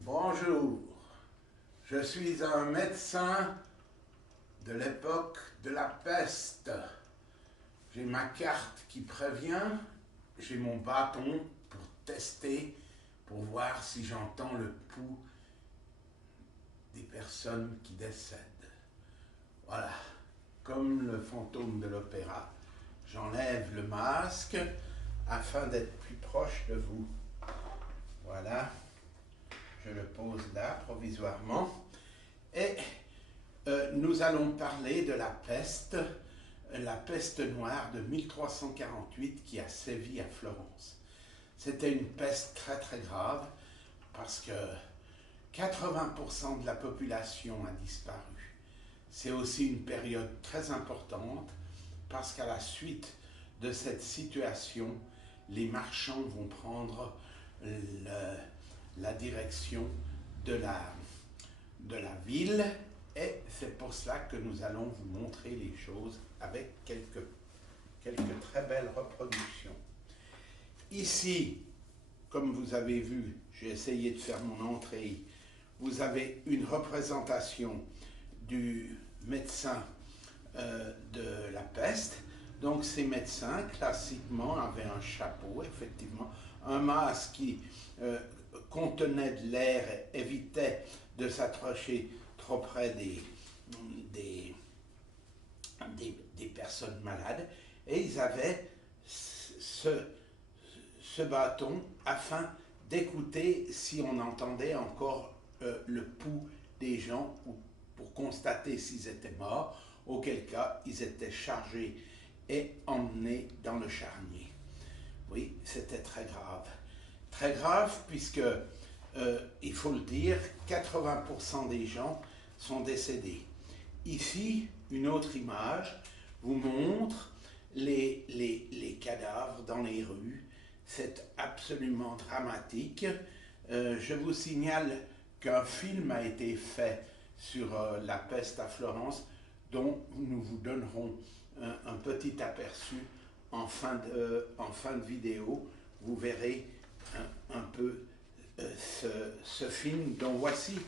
Bonjour, je suis un médecin de l'époque de la peste. J'ai ma carte qui prévient, j'ai mon bâton pour tester, pour voir si j'entends le pouls des personnes qui décèdent. Voilà, comme le fantôme de l'opéra, j'enlève le masque afin d'être plus proche de vous. Voilà, je le pose là provisoirement. Et nous allons parler de la peste noire de 1348 qui a sévi à Florence. C'était une peste très très grave parce que 80% de la population a disparu. C'est aussi une période très importante parce qu'à la suite de cette situation, les marchands vont prendre la direction de la ville, et c'est pour cela que nous allons vous montrer les choses avec quelques très belles reproductions. Ici, comme vous avez vu, j'ai essayé de faire mon entrée, vous avez une représentation du médecin de la peste. Donc ces médecins, classiquement, avaient un chapeau, effectivement, un masque qui contenait de l'air et évitait de s'approcher trop près des personnes malades. Et ils avaient ce bâton afin d'écouter si on entendait encore le pouls des gens, ou pour constater s'ils étaient morts, auquel cas ils étaient chargés et emmenés dans le charnier. Oui, c'était très grave. Très grave puisque, il faut le dire, 80% des gens sont décédés. Ici, une autre image vous montre les cadavres dans les rues. C'est absolument dramatique. Je vous signale qu'un film a été fait sur la peste à Florence, dont nous vous donnerons un petit aperçu en fin de vidéo. Vous verrez un peu ce film, dont voici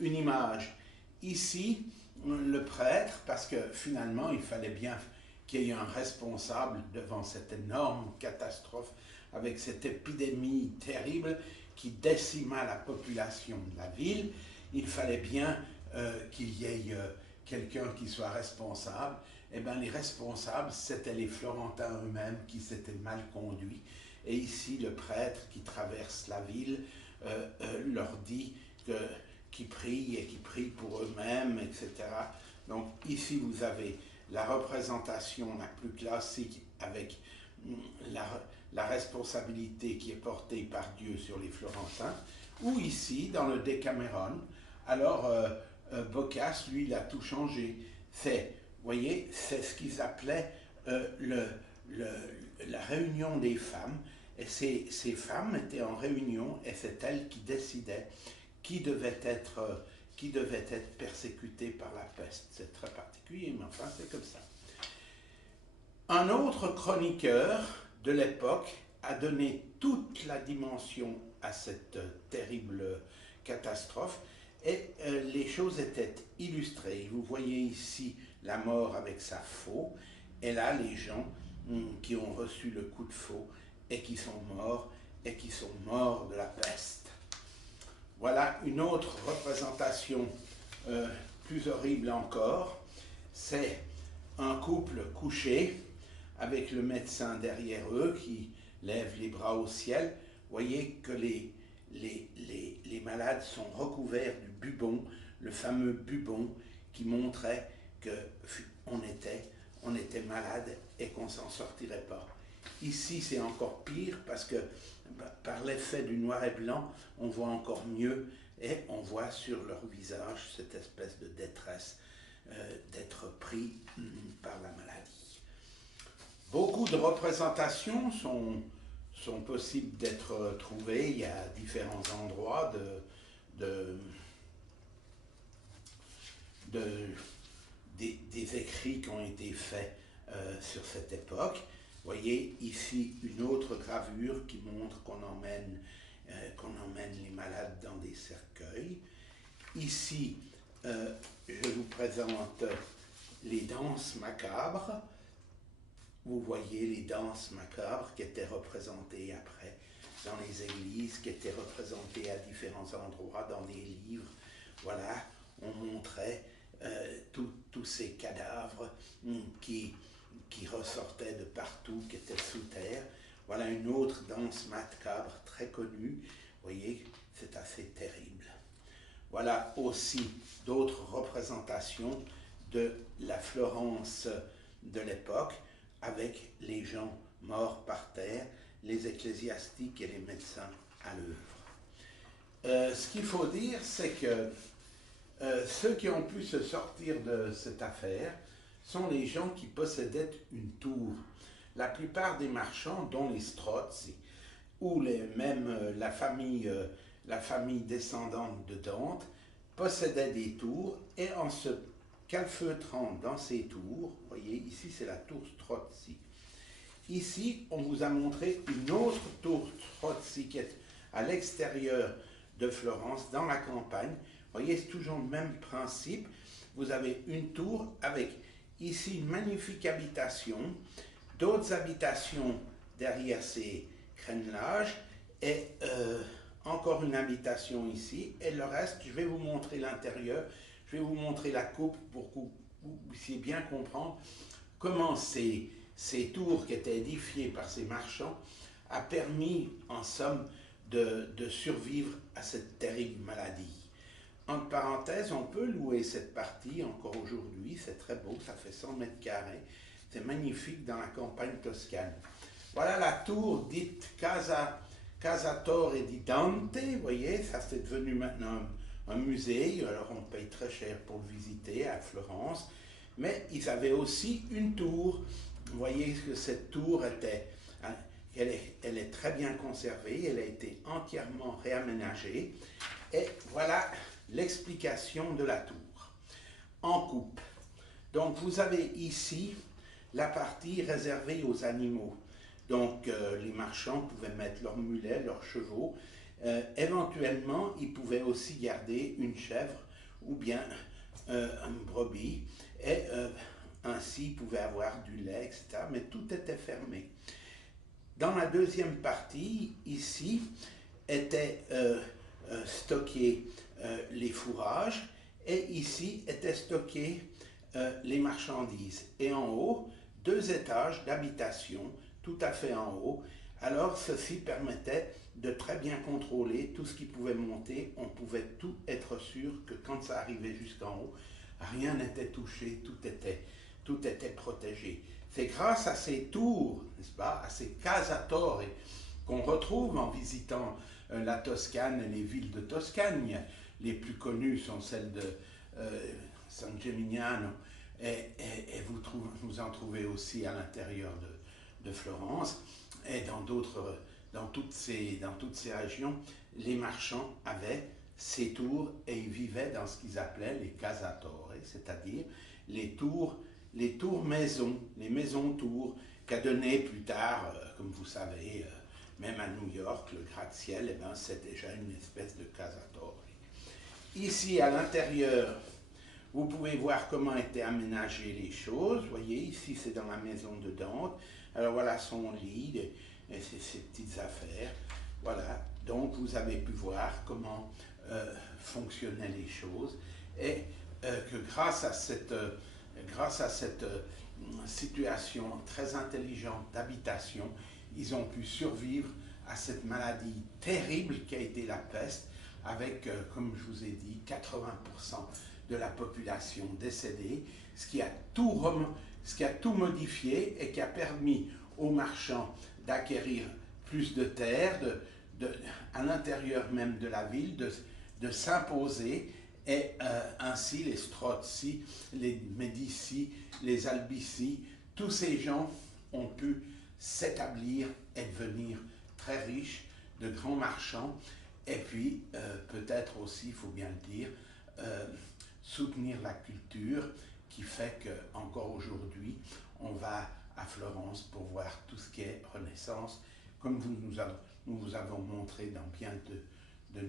une image. Ici, le prêtre, parce que finalement il fallait bien qu'il y ait un responsable devant cette énorme catastrophe, avec cette épidémie terrible qui décima la population de la ville. Il fallait bien qu'il y ait quelqu'un qui soit responsable. Eh bien, les responsables, c'était les Florentins eux-mêmes qui s'étaient mal conduits. Et ici, le prêtre qui traverse la ville leur dit qu'ils prient et qu'ils prient pour eux-mêmes, etc. Donc ici, vous avez la représentation la plus classique avec la responsabilité qui est portée par Dieu sur les Florentins, ou ici, dans le Décaméron. Alors, Boccace, lui, il a tout changé. C'est, vous voyez, c'est ce qu'ils appelaient la réunion des femmes. Et ces femmes étaient en réunion, et c'est elles qui décidaient qui devait être persécuté par la peste. C'est très particulier, mais enfin, c'est comme ça. Un autre chroniqueur de l'époque a donné toute la dimension à cette terrible catastrophe, et les choses étaient illustrées. Vous voyez ici la mort avec sa faux, et là les gens qui ont reçu le coup de faux et qui sont morts de la peste. Voilà une autre représentation plus horrible encore. C'est un couple couché avec le médecin derrière eux qui lève les bras au ciel. Vous voyez que les malades sont recouverts du bubon, le fameux bubon qui montrait qu'on était malade et qu'on ne s'en sortirait pas. Ici, c'est encore pire parce que par l'effet du noir et blanc, on voit encore mieux, et on voit sur leur visage cette espèce de détresse d'être pris par la maladie. Beaucoup de représentations sont possibles d'être trouvés. Il y a différents endroits de, des écrits qui ont été faits sur cette époque. Vous voyez ici une autre gravure qui montre qu'on emmène les malades dans des cercueils. Ici, je vous présente les danses macabres. Vous voyez les danses macabres qui étaient représentées après dans les églises, qui étaient représentées à différents endroits dans des livres. Voilà, on montrait tous ces cadavres qui ressortaient de partout, qui étaient sous terre. Voilà une autre danse macabre très connue. Vous voyez, c'est assez terrible. Voilà aussi d'autres représentations de la Florence de l'époque avec les gens morts par terre, les ecclésiastiques et les médecins à l'œuvre. Ce qu'il faut dire, c'est que ceux qui ont pu se sortir de cette affaire sont les gens qui possédaient une tour. La plupart des marchands, dont les Strozzi, ou même la famille descendante de Dante, possédaient des tours, et en se calfeutrant dans ces tours, vous voyez, ici c'est la tour Strozzi. Ici, on vous a montré une autre tour Strozzi qui est à l'extérieur de Florence, dans la campagne. Vous voyez, c'est toujours le même principe. Vous avez une tour avec ici une magnifique habitation, d'autres habitations derrière ces crénelages, et encore une habitation ici, et le reste, je vais vous montrer l'intérieur, je vais vous montrer la coupe pour que vous puissiez bien comprendre comment ces tours qui étaient édifiées par ces marchands a permis, en somme, de survivre à cette terrible maladie. Entre parenthèses, on peut louer cette partie encore aujourd'hui, c'est très beau, ça fait 100 mètres carrés, c'est magnifique dans la campagne toscane. Voilà la tour dite Casa Torre di Dante, vous voyez, ça c'est devenu maintenant un musée, alors on paye très cher pour le visiter à Florence, mais ils avaient aussi une tour. Vous voyez que cette tour elle est très bien conservée, elle a été entièrement réaménagée, et voilà l'explication de la tour. En coupe. Donc vous avez ici la partie réservée aux animaux. Donc les marchands pouvaient mettre leurs mulets, leurs chevaux. Éventuellement, ils pouvaient aussi garder une chèvre ou bien une brebis. Et ainsi, ils pouvaient avoir du lait, etc. Mais tout était fermé. Dans la deuxième partie, ici, étaient stockés les fourrages, et ici étaient stockées les marchandises. Et en haut, 2 étages d'habitation, tout à fait en haut. Alors ceci permettait de très bien contrôler tout ce qui pouvait monter. On pouvait tout être sûr que quand ça arrivait jusqu'en haut, rien n'était touché, tout était protégé. C'est grâce à ces tours, n'est-ce pas, à ces casa torre qu'on retrouve en visitant la Toscane et les villes de Toscane. Les plus connues sont celles de San Gemignano, et vous en trouvez aussi à l'intérieur de Florence, et dans toutes ces régions, les marchands avaient ces tours, et ils vivaient dans ce qu'ils appelaient les casa torre, c'est-à-dire les tours maisons, les maisons-tours qu'a donné plus tard, comme vous savez, même à New York, le gratte-ciel, eh ben, c'est déjà une espèce de casa torre. Ici, à l'intérieur, vous pouvez voir comment étaient aménagées les choses. Vous voyez, ici, c'est dans la maison de Dante. Alors voilà son lit et ses petites affaires. Voilà, donc vous avez pu voir comment fonctionnaient les choses, et que grâce à cette situation très intelligente d'habitation, ils ont pu survivre à cette maladie terrible qui a été la peste, avec, comme je vous ai dit, 80% de la population décédée, ce qui a tout modifié et qui a permis aux marchands d'acquérir plus de terres, à l'intérieur même de la ville, de s'imposer, et ainsi les Strozzi, les Médici, les Albici, tous ces gens ont pu s'établir et devenir très riche, de grands marchands, et puis peut-être aussi, il faut bien le dire, soutenir la culture qui fait qu'encore aujourd'hui, on va à Florence pour voir tout ce qui est Renaissance, comme nous vous avons montré dans bien de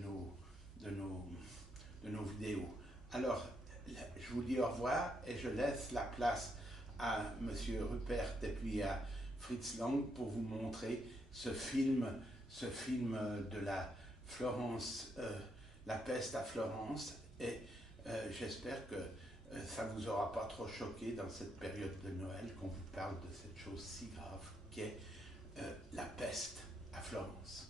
nos vidéos. Alors, je vous dis au revoir et je laisse la place à Monsieur Rupert et puis à Fritz Lang pour vous montrer ce film de la Florence, la peste à Florence, et j'espère que ça ne vous aura pas trop choqué dans cette période de Noël qu'on vous parle de cette chose si grave qu'est la peste à Florence.